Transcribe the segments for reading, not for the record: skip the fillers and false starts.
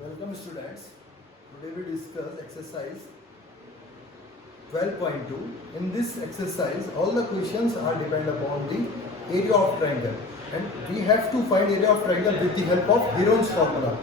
Welcome students. Today we discuss exercise 12.2. In this exercise, all the questions are depend upon the area of triangle, and we have to find area of triangle with the help of Heron's formula.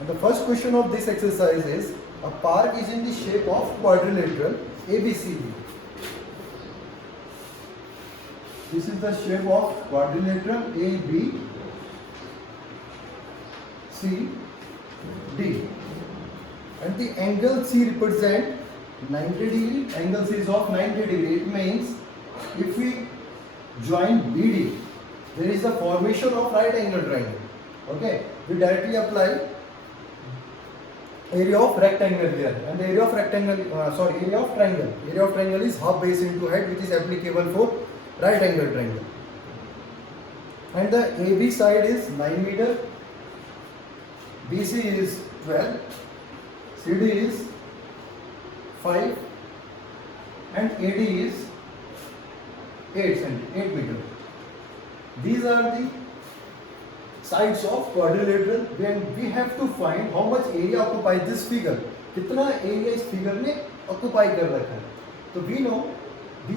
And the first question of this exercise is: a park is in the shape of quadrilateral ABCD. This is the shape of quadrilateral ABCD. And the angle C represent 90 degree. Angle C is of 90 degree. It means if we join BD, there is a formation of right angle triangle. Okay, we directly apply area of rectangle here, and the area of rectangle, area of triangle. Area of triangle is half base into height, which is applicable for right angle triangle. And the AB side is 9 meter. BC is 12, CD is 5, and AD is 8 meter. These are the sides of quadrilateral. Then we have to find how much area occupies this figure. कितना area इस figure ने occupy कर रखा है. तो we know in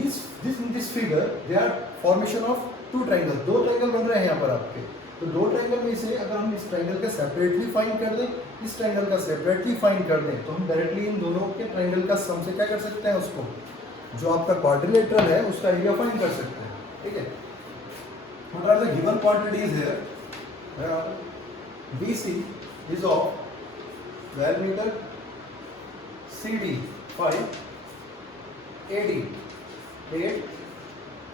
this figure there are formation of two triangles. दो triangle बन रहे हैं यहाँ पर आपके. तो दो ट्रायंगल में से अगर हम इस ट्रायंगल का सेपरेटली फाइंड कर दें, इस ट्रायंगल का सेपरेटली फाइंड कर दें, तो हम डायरेक्टली इन दोनों के ट्रायंगल का सम से क्या कर सकते हैं, उसको जो आपका क्वाड्रिलेटरल है उसका एरिया फाइंड कर सकते हैं. ठीक है. What are the given quantities here? BC is of 12 metre, CD 5, AD 8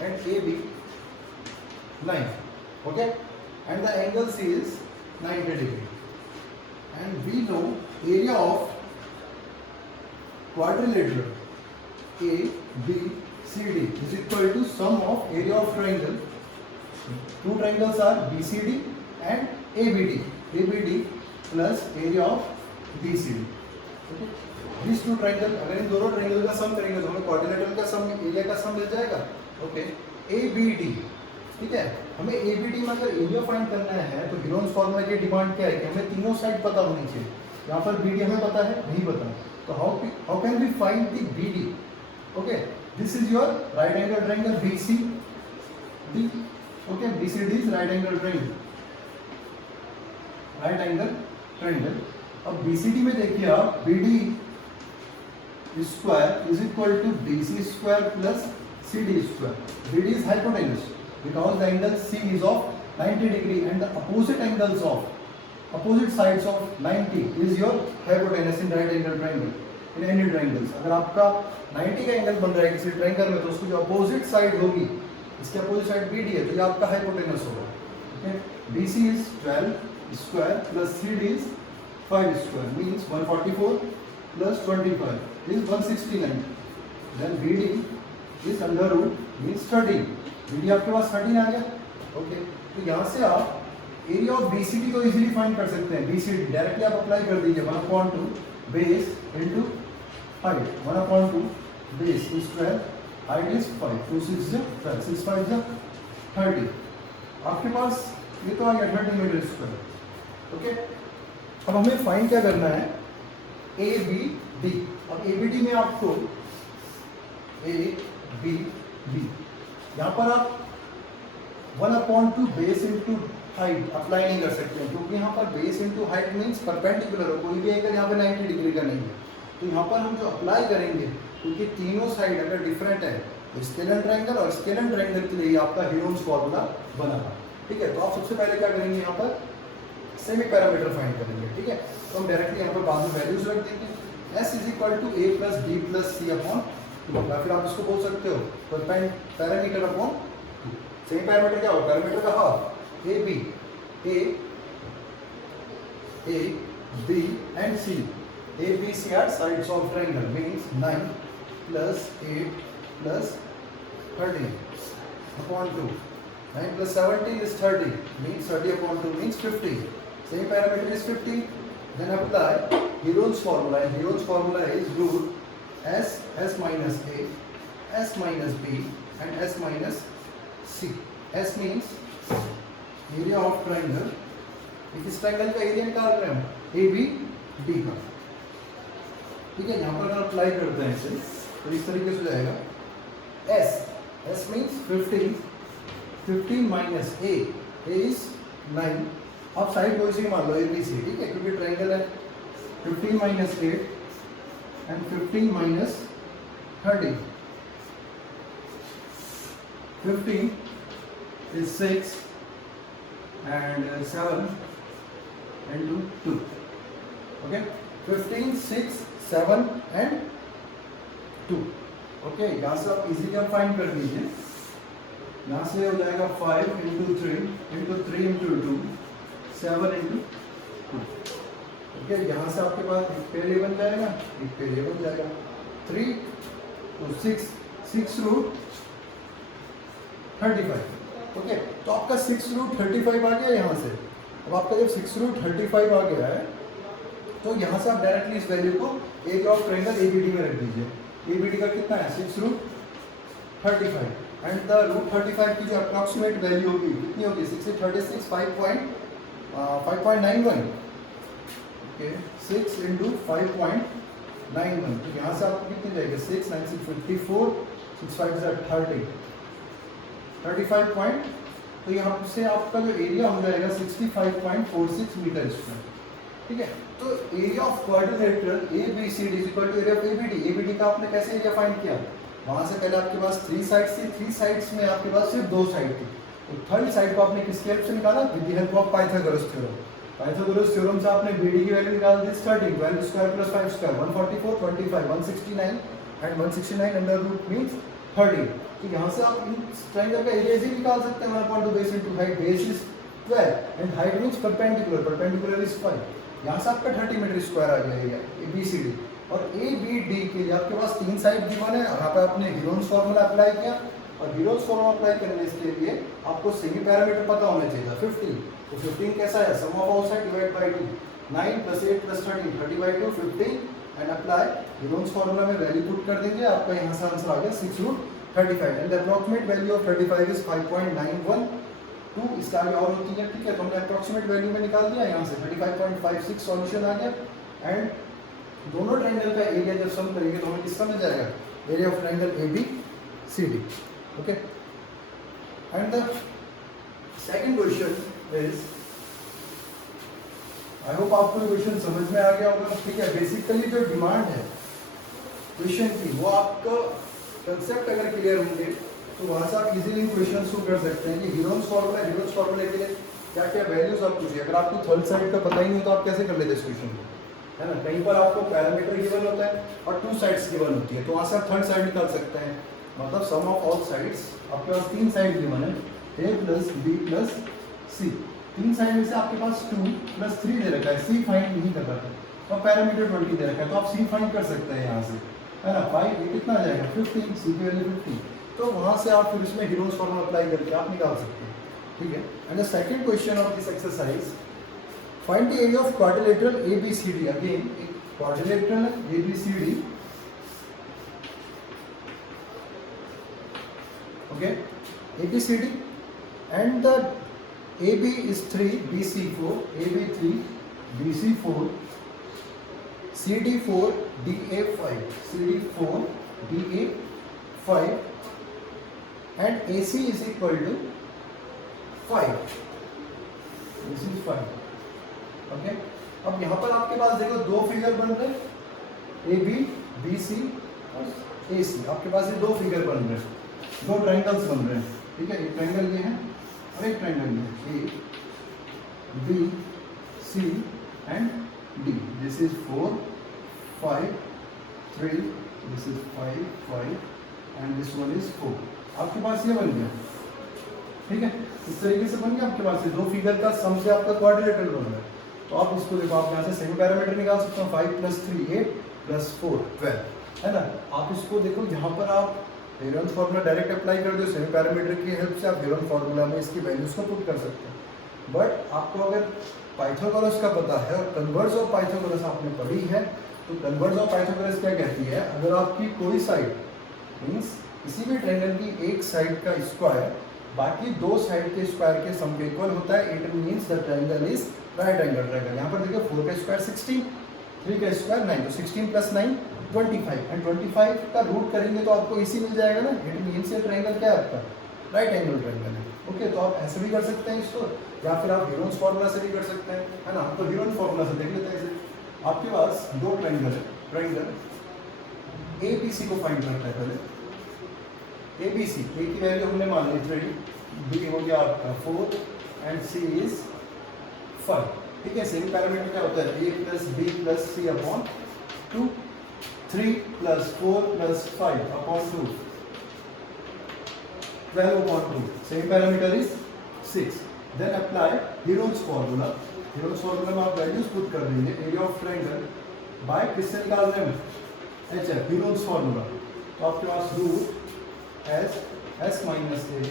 and AB 9. Okay. And the angle C is 90 degree. And we know area of quadrilateral ABCD is equal to sum of area of triangle. Two triangles are BCD and ABD. ABD plus area of BCD. Okay. These two triangle, अगर इन दोनों triangle का sum करेंगे तो हमें quadrilateral का sum, area का sum मिल जाएगा. Okay. ABD. ठीक है. हमें ABD में अगर एरिया फाइंड करना है तो हीरोन्स फॉर्मूला की डिमांड क्या है कि हमें तीनों साइड पता होनी चाहिए. यहाँ पर BD हमें पता है, नहीं पता. तो how can we find the BD? Okay, this is your right angle triangle BCD. Okay, BCD is right angle triangle. Right angle triangle. अब BCD में देखिए आप, BD square is equal to BC square plus CD square. BD is hypotenuse because the angle C is of 90 degree and the opposite sides of 90 is your hypotenuse in right angle triangle. In any triangles, अगर आपका 90 का angle बन रहा है किसी triangle में, तो उसको जो अपोजिट साइड होगी, इसके अपोजिट साइड BD है, तो ये आपका हाइपोटेनस होगा. Okay? BC is 12 square plus CD is 5 square, means 144 plus 25 is 169. Then BD is under root means 13. BD आपके पास 13 आ गया. ओके, तो यहाँ से आप एरिया ऑफ BCD को इजीली फाइंड कर सकते हैं. BCD डायरेक्टली आप अप्लाई कर दीजिए 1/2 base into height. 1/2 base square, height is 5, 2 6 6 5 30. आपके पास ये तो आ गया 30 मीटर स्क्वायर. ओके, अब हमें फाइंड क्या करना है? ABD. अब ABD में आपको ABD यहाँ पर आप 1/2 बेस इंटू हाइट अप्लाई नहीं कर सकते हैं, क्योंकि यहाँ पर base into height means perpendicular हो. कोई भी एंगल यहाँ पे 90 डिग्री का नहीं है. तो यहाँ पर हम जो अप्लाई करेंगे, क्योंकि तीनों साइड अगर डिफरेंट है, तो स्केलर ट्रायंगल और स्केलर ट्रायंगल के लिए आपका हीरोन्स फॉर्मूला बना. ठीक है. तो आप सबसे पहले क्या करेंगे, यहाँ पर सेमी पैरामीटर फाइंड करेंगे. ठीक है. तो हम डायरेक्टली यहाँ पर बाद में वैल्यूज रख देंगे. S is equal to A plus B plus C upon, या फिर आप इसको बोल सकते हो पैरामीटर अपॉन 2. सेम पैरामीटर क्या हो? पैरामीटर का half. A B and C. A B C are sides of triangle, means 9 plus 8 plus 13 upon 2. 9 plus 17 is 30, means 30 upon 2 means 50. Same parameter is 50. Then apply Heron's formula. And Heron's formula is root S minus A, S minus B and S minus C. S means area of triangle. इस triangle का area निकाल रहे हैं हम, AB D का। ठीक है, यहाँ पर अगर अप्लाई करते हैं इसे तो इस तरीके से हो जाएगा S means 15, 15 minus A is 9। आप साइड को इसी मान लो ABC, ठीक है, क्योंकि ट्रायंगल है। 15 minus 8 and 15 minus 30, 15 is 6 and 7 and 2. Okay, 15, 6, 7 and 2. Okay, यहाँ से आप इजीली आप फाइंड कर दीजिए। यहाँ से हो जाएगा 5 into 3 into 3 into 2, 7 into 2। Okay, यहाँ से आपके पास एक पेड़ ये बन जाएगा, एक पेड़ ये बन जाएगा। 3 to 6, 6 root 35। ओके, तो आपका 6 रूट 35 आ गया यहाँ से। अब आपका जब 6 रूट 35 आ गया है तो यहाँ से आप डायरेक्टली इस वैल्यू को एरिया ऑफ ट्रायंगल ABD में रख दीजिए। ABD का कितना है 6 रूट 35 एंड द रूट 35 की जो अप्रॉक्सीमेट वैल्यू होगी कितनी होगी 6 से 36 5.91। ओके, 6 इंटू 5.91, तो यहाँ से आपको कितनी जाएगी 6 9 6 54 6 5 30 35 पॉइंट, तो यहाँ से आपका जो एरिया हो जाएगा 65.46 मीटर स्क्वायर। ठीक है, तो area of quadrilateral ABCD is equal to area of ABD। ABD का आपने कैसे एरिया फाइंड किया, वहां से पहले आपके पास 3 साइड्स थी, 3 साइड्स में आपके पास सिर्फ 2 साइड थी, तो थर्ड साइड को आपने किसकी हेल्प से निकाला, with the help of Pythagoras theorem. Pythagoras theorem से आपने BD की वैल्यू निकाल दी, starting 12 square plus 5 square 144 25 169 and 169 under root means 30। तो यहाँ से आप इन ट्रायंगल का एरिया इजीली निकाल सकते हैं। 1/2 base into height, base is 12 and height means perpendicular, perpendicular is 5। यहाँ से आपका 30 मीटर स्क्वायर आ गया एरिया ABCD। और ABD के लिए आपके पास 3 साइड गिवन है, यहाँ पे आपने हीरोन्स फार्मूला अप्लाई किया, और हीरोन्स फार्मूला अप्लाई करने के लिए आपको सेमी पैरामीटर पता होना चाहिए 15। तो 15 कैसा है, sum of all side divide by 2, 9 + 8 + 13 30/2 15 and apply Heron's formula में वैल्यू पुट कर देंगे, आपका यहाँ से आंसर आ गया 6 root 35 and the approximate value of 35 is 5.912। इसका आगे और होती है, ठीक है, तो हमने अप्रॉक्सीमेट वैल्यू में निकाल दिया, यहाँ से 35.56 सॉल्यूशन आ गया। एंड दोनों ट्रायंगल का एरिया जब सम करेंगे तो हमें किसका मिल जाएगा, area of triangle ABCD। Okay, and the second question is, I hope आपको क्वेश्चन समझ में आ गया होगा। ठीक है, बेसिकली जो डिमांड है क्वेश्चन की, वो आपका कंसेप्ट अगर क्लियर होंगे तो वहाँ से आप इजीली क्वेश्चन को कर सकते हैं कि हीरोन्स फार्मूले के लिए क्या क्या वैल्यूज आप पूछिए। अगर आपको थर्ड साइड का पता ही नहीं तो आप कैसे कर लेते इस क्वेश्चन को, है ना। कहीं पर आपको पैरामीटर गिवन होता है और 2 साइड्स गिवन होती है, तो वहाँ से आप थर्ड साइड निकाल सकते हैं। मतलब सम ऑफ ऑल साइड्स, आपके पास 3 साइड गिवन है, A + B + C। 3 साइड में से आपके पास 2 + 3 दे रखा है, C फाइंड नहीं कर रहा है, तो पैरामीटर 20 दे रखा है, तो आप C फाइंड कर सकते हैं यहाँ से, है ना। 5 ये कितना आ जाएगा 15, C की वैल्यू 15, तो वहाँ से आप फिर इसमें हीरोन्स फार्मूला अप्लाई करके आप निकाल सकते हैं। ठीक है, and the second question of this exercise, find the area of quadrilateral ABCD। Again एक quadrilateral ABCD, okay, ABCD and the AB is 3, BC 4, AB 3, BC 4, CD 4, DA 5, CD 4, DA 5 and AC is equal to 5. This is 5. Okay. अब यहाँ पर आपके पास देखो 2 figure बन रहे हैं, AB, BC और AC। आपके पास ये 2 फिगर बन रहे हैं, 2 ट्रायंगल्स बन रहे हैं। ठीक है, एक ट्रायंगल ये है और एक ट्रायंगल ये, A, B, C and D। This is 4 5 3, this is 5 5 and this one is 4। आपके पास ये बन गया, ठीक है, इस तरीके से बन गया आपके पास ये 2 फिगर का सम से आपका क्वाड्रिलेटरल बन रहा है। तो आप इसको देखो, आप यहाँ से सेमी पैरामीटर निकाल सकते हो, 5 + 3 8 + 4 12, है ना। आप इसको देखो, यहाँ पर आप हीरोन्स फार्मूला डायरेक्ट अप्लाई कर दो, सेमी पैरामीटर की हेल्प से आप हीरोन फार्मूला में इसकी वैल्यूज को पुट कर सकते हैं। बट आपको अगर पाइथागोरस का पता है और कन्वर्स ऑफ पाइथागोरस आपने पढ़ी है, तो कन्वर्स ऑफ पाइथागोरस क्या कहती है, अगर आपकी कोई साइड मीन्स किसी भी ट्रायंगल की एक साइड का स्क्वायर बाकी 2 साइड के स्क्वायर के सम के इक्वल होता है, it means the triangle is right angle triangle. यहाँ पर देखिए 4 का स्क्वायर 16, 3 का स्क्वायर 9, तो 16 प्लस 9 25, एंड 25 का रूट करेंगे तो आपको इसी मिल जाएगा ना। इट मीन्स ये ट्रायंगल क्या है आपका, राइट एंगल ट्रायंगल है। ओके, तो आप ऐसे भी कर सकते हैं इसको, या फिर आप ह्यूरोन्स फार्मूला से भी कर सकते हैं, है ना। तो ह्यूरोन फार्मूला से देख लेते हैं इसे। आपके पास दो ट्रायंगल है, ट्रायंगल ABC को फाइंड करना है पहले। ABC, A की वैल्यू हमने मान ली 3, B हो गया आपका 4 एंड C इज 5। ठीक है, सेम पैरामीटर क्या होता है, A plus B plus C upon 2, 3 plus 4 plus 5 upon 2, 12 upon 2. Same parameter is 6. Then apply Heron's formula. Heron's formula में आप वैल्यूज पुट कर देंगे, एरिया ऑफ ट्रायंगल बाय किससे निकाल रहे हैं, HF, Heron's formula। तो आपके पास रूट S, S minus A,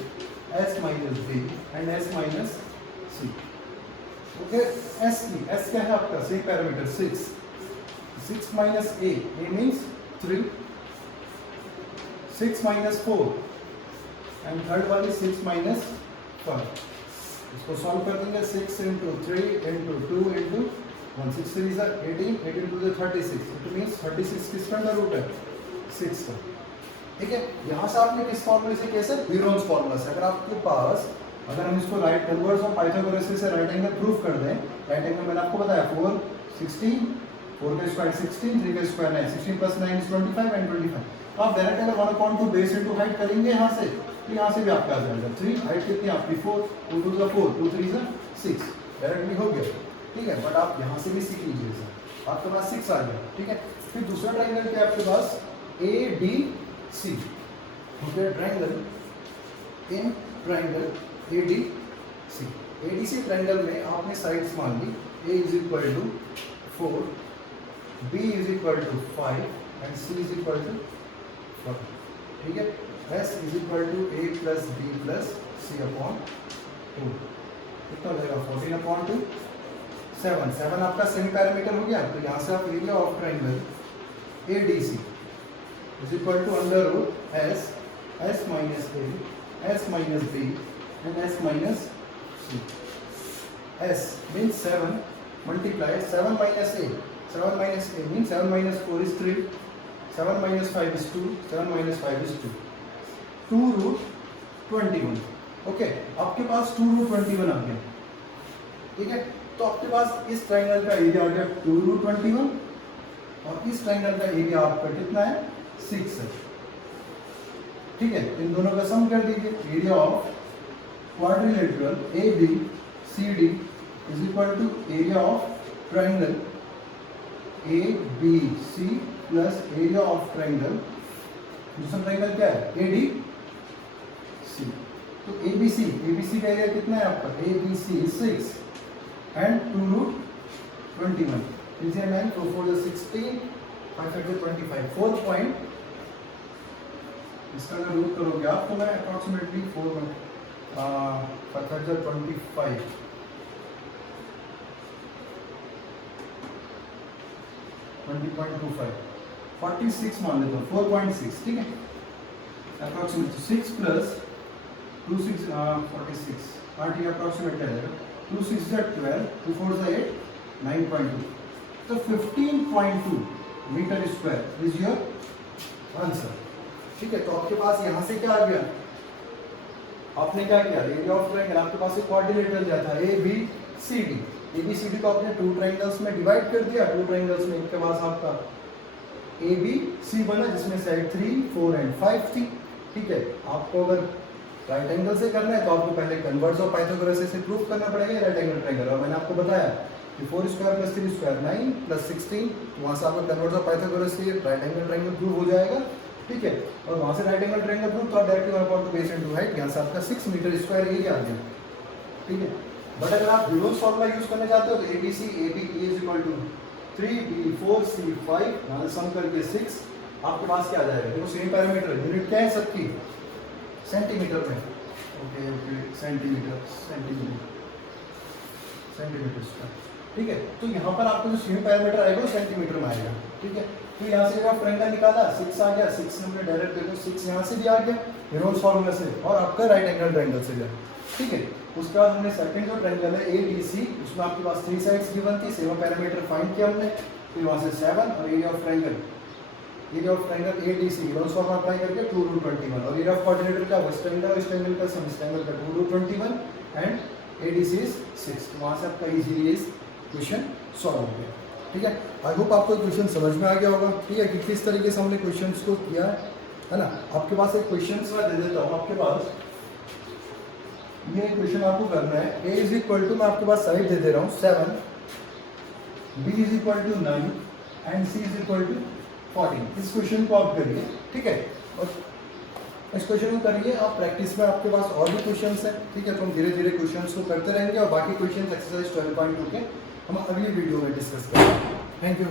S minus B and S minus C। Okay, S क्या है आपका, same parameter 6, 6 minus A means 3, 6 minus 4 and third वाली 6 माइनस 5। इसको सॉल्व कर देंगे, 6 into 3 into 2 into 1, 6 3 is 18, 18 to the 36, it means 36 किसका under root है, 6 का। ठीक है, यहाँ से आपने किस फॉर्मूले से कैसे, ह्यूरोन्स फॉर्मूला से। अगर आपके पास, अगर हम इसको राइट कन्वर्स और पाइथागोरस से राइट एंगल प्रूफ कर दें, राइट एंगल मैंने आपको बताया 4 16, 4 का स्क्वायर 16, 3 का स्क्वायर 9, 16 प्लस 9 इज 25 एंड 25। आप डायरेक्ट अगर 1/2 बेस इनटू हाइट करेंगे यहाँ से, तो यहाँ से भी आपका आ जाएगा 3, हाइट कितनी आपकी 4, 2 2 4, 2 3 6, डायरेक्टली हो गया। ठीक है, बट आप यहाँ से भी सीख लीजिए सर, आपके पास 6 आ गया। ठीक है, फिर दूसरा ट्रायंगल क्या है आपके पास, ADC। Okay, triangle in triangle ADC। ADC triangle में आपने साइड्स मान ली, A is equal to 4, B is equal to 5 and C is equal to 4। ठीक है, S is equal to A plus B plus C upon 2, कितना हो जाएगा 14 upon 2, 7। 7 आपका सेमी पैरामीटर हो गया। तो यहाँ से आप area of triangle ADC is equal to under root S, S minus A, S minus B and S minus C। S means 7 multiply 7 minus A, 7 minus A means 7 minus 4 is 3, 7 minus 5 is 2, 7 minus 5 is 2, 2 root 21। Okay, आपके पास 2 root 21 आ गया। ठीक है, तो आपके पास इस triangle का area आ गया 2 root 21 और इस ट्रायंगल का एरिया आपका कितना है, 6 है। ठीक है, इन दोनों का सम कर दीजिए, area of quadrilateral ABCD is equal to area of triangle ABC plus area of triangle, दूसरा ट्रायंगल क्या है, ADC। तो ABC का एरिया कितना है आपका, ABC 6 एंड 2 root 21, 3 से 9, 4 4 16, 5 5 25, 4 पॉइंट। इसका अगर रूट करोगे आप तो मैं अप्रॉक्सीमेटली 4 5 5 25, 20.25, 46 मान लेता हूँ, 4.6। ठीक है, अप्रॉक्सीमेट 6 प्लस 2 6 46, हाँ ठीक है, अप्रॉक्सीमेट क्या जाएगा, 2 6 12, 2 4 8, 9.2, तो 15.2 metre square is your answer. ठीक है, तो आपके पास यहाँ से क्या आ गया, आपने क्या किया, एरिया ऑफ ट्रायंगल, आपके पास एक क्वाड्रिलेटरल दिया था ABCD, ABCD को आपने 2 ट्रायंगल्स में डिवाइड कर दिया। 2 ट्रायंगल्स में इसके पास आपका ABC बना जिसमें साइड 3 4 एंड 5 थी। ठीक है, आपको अगर राइट एंगल से करना है तो आपको पहले कन्वर्स और पाइथागोरस से प्रूफ करना पड़ेगा राइट एंगल ट्रायंगल। और मैंने आपको बताया कि 4 स्क्वायर प्लस 3 स्क्वायर 9 प्लस 16, वहाँ से आपका कन्वर्स और पाइथागोरस से राइट एंगल ट्रायंगल प्रूफ हो जाएगा। ठीक है, और वहाँ से राइट एंगल ट्रायंगल प्रूफ तो डायरेक्टली 1/2 बेस इनटू हाइट, यहाँ से आपका 6 मीटर स्क्वायर एरिया आ गया। ठीक है, बट अगर आप ह्यूरोन्स फॉर्मूला यूज करना चाहते हो तो ABC AB is equal to 3B 4C 5, यहाँ से सम करके 6, आपके पास क्या आ जाएगा, देखो सेम पैरामीटर, यूनिट क्या है सबकी, सेंटीमीटर में। Okay okay, centimetre square. ठीक है, तो यहाँ पर आपको जो सेम पैरामीटर आएगा वो सेंटीमीटर में आएगा। ठीक है, तो यहाँ से आप ट्रायंगल निकाला, 6 आ गया, 6 हमने डायरेक्ट देखो 6 यहाँ से भी आ गया ह्यूरोन्स फॉर्मूला से, और आपका राइट एंगल ट्रायंगल से गया। ठीक है, उसके बाद हमने सेकंड जो ट्रायंगल है ADC, उसमें आपके पास 3 साइड्स गिवन थी, सेम पैरामीटर फाइंड किया हमने, फिर वहाँ से 7 और area of triangle ADC belongs form apply करके 2 रूट 21 और एरिया ऑफ कोऑर्डिनेटर का वेस्ट एंगल का सम ईस्ट एंगल का 2 रूट 21 एंड ADC इज 6। तो वहाँ से आपका इजीली इस क्वेश्चन सॉल्व हो गया। ठीक है, आई होप आपको क्वेश्चन समझ में आ गया होगा। ठीक है, कि किस तरीके से हमने क्वेश्चंस को किया है ना। आपके पास एक क्वेश्चन मैं दे देता हूँ, आपके पास ये क्वेश्चन आपको करना है। A इज इक्वल टू, मैं आपके पास साइड दे रहा हूँ 7, B is equal to 9 and C is equal to 14। इस क्वेश्चन को आप करिए। ठीक है, और इस क्वेश्चन को करिए आप प्रैक्टिस में। आपके पास और भी क्वेश्चंस हैं। ठीक है, तो हम धीरे धीरे क्वेश्चंस को करते रहेंगे और बाकी क्वेश्चन एक्सरसाइज 12.2 के हम अगली वीडियो में डिस्कस करेंगे। Thank you.